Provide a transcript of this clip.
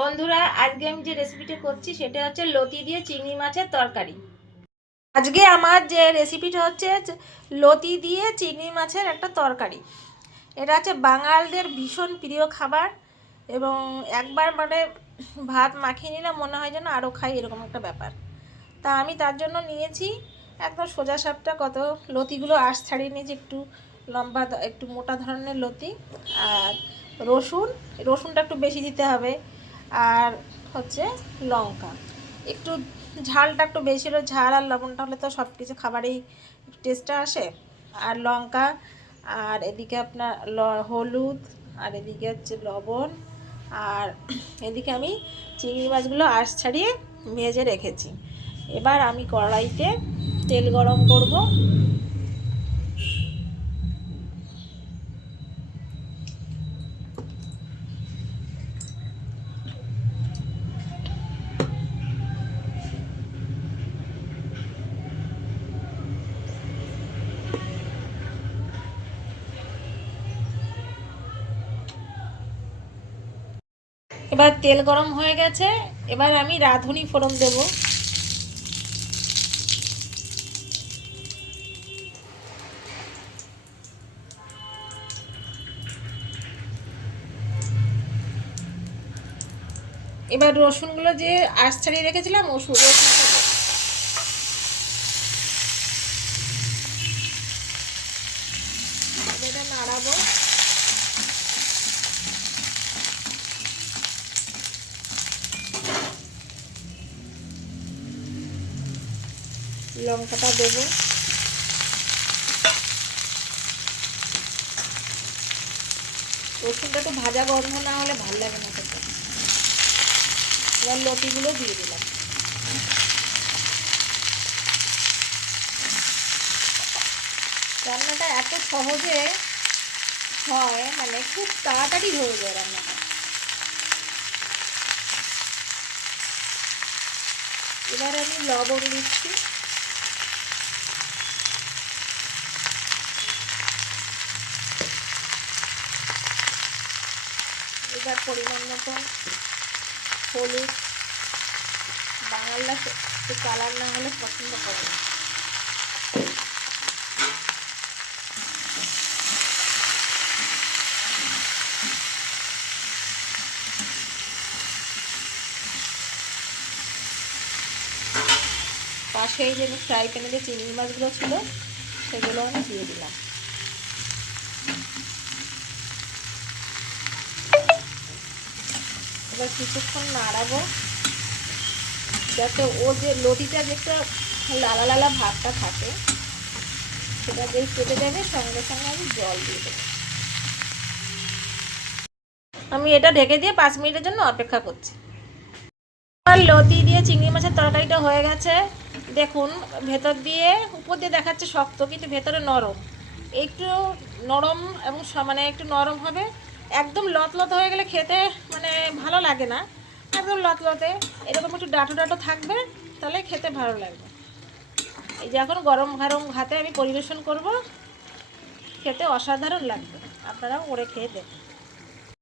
বন্ধুরা, আজকে আমি যে রেসিপিটা করছি সেটা হচ্ছে লতি দিয়ে চিংড়ি মাছের তরকারি। আজকে আমার যে রেসিপিটা হচ্ছে লতি দিয়ে চিংড়ি মাছের একটা তরকারি। এটা হচ্ছে বাঙালদের ভীষণ প্রিয় খাবার এবং একবার মানে ভাত মাখিয়ে নিলে মনে হয় যেন আরও খাই, এরকম একটা ব্যাপার। তা আমি তার জন্য নিয়েছি একদম সোজা সাপটা কত লতিগুলো আঁশ ছাড়িয়ে নিয়েছি, একটু লম্বা একটু মোটা ধরনের লতি। আর রসুনটা একটু বেশি দিতে হবে। আর হচ্ছে লঙ্কা, একটু ঝালটা একটু বেশি হলো, ঝাল আর লবণটা হলে তো সব কিছু খাবারেই টেস্টটা আসে। আর লঙ্কা, আর এদিকে আপনার হলুদ, আর এদিকে হচ্ছে লবণ, আর এদিকে আমি চিংড়ি মাছগুলো আঁশ ছাড়িয়ে ভেজে রেখেছি। এবার আমি কড়াইতে তেল গরম করব। এবার তেল গরম হয়ে গেছে, এবার আমি রাঁধুনি ফোড়ন দেব। এবার রসুনগুলো যে আঁশ ছাড়িয়ে রেখেছিলাম এটা নাড়াবো। লঙ্কাটা দেবো। রসুনটা তো ভাজা গন্ধ না হলে ভালো লাগে না খেতে। এবার লতিগুলো দিয়ে দিলাম। রান্নাটা এত সহজে হয়, মানে খুব তাড়াতাড়ি হয়ে যায় রান্নাটা। এবার আমি লবণ দিচ্ছি। এবার পরিমাণ মতন হলুদ। বাঙালরা একটু কালার না হলে পছন্দ করে না। পাশে এই যে ফ্রাই প্যানে যে চিংড়ি মাছগুলো ছিল সেগুলো আমি দিয়ে দিলাম। এবার কিছুক্ষণ নাড়াবো যাতে ও যে লতিটা যে একটা লালা লালা ভাবটা থাকে সেটা যেই কেটে দেবে সঙ্গে সঙ্গে আমি জল দিয়ে দেবো। আমি এটা ঢেকে দিয়ে 5 মিনিটের জন্য অপেক্ষা করছি। আর লতি দিয়ে চিংড়ি মাছের তরকারিটা হয়ে গেছে। দেখুন, ভেতর দিয়ে উপর দিয়ে দেখাচ্ছে শক্ত, কিন্তু ভেতরে নরম। একটু নরম এবং মানে একটু নরম হবে। একদম লতলতে হয়ে গেলে খেতে মানে ভালো লাগে না। একদম লতলতে এরকম একটু ডাঁটো ডাঁটো থাকবে, তাহলে খেতে ভালো লাগবে। এই যে এখন গরম গরম ভাতে আমি পরিবেশন করব, খেতে অসাধারণ লাগবে। আপনারাও করে খেয়ে দেখুন।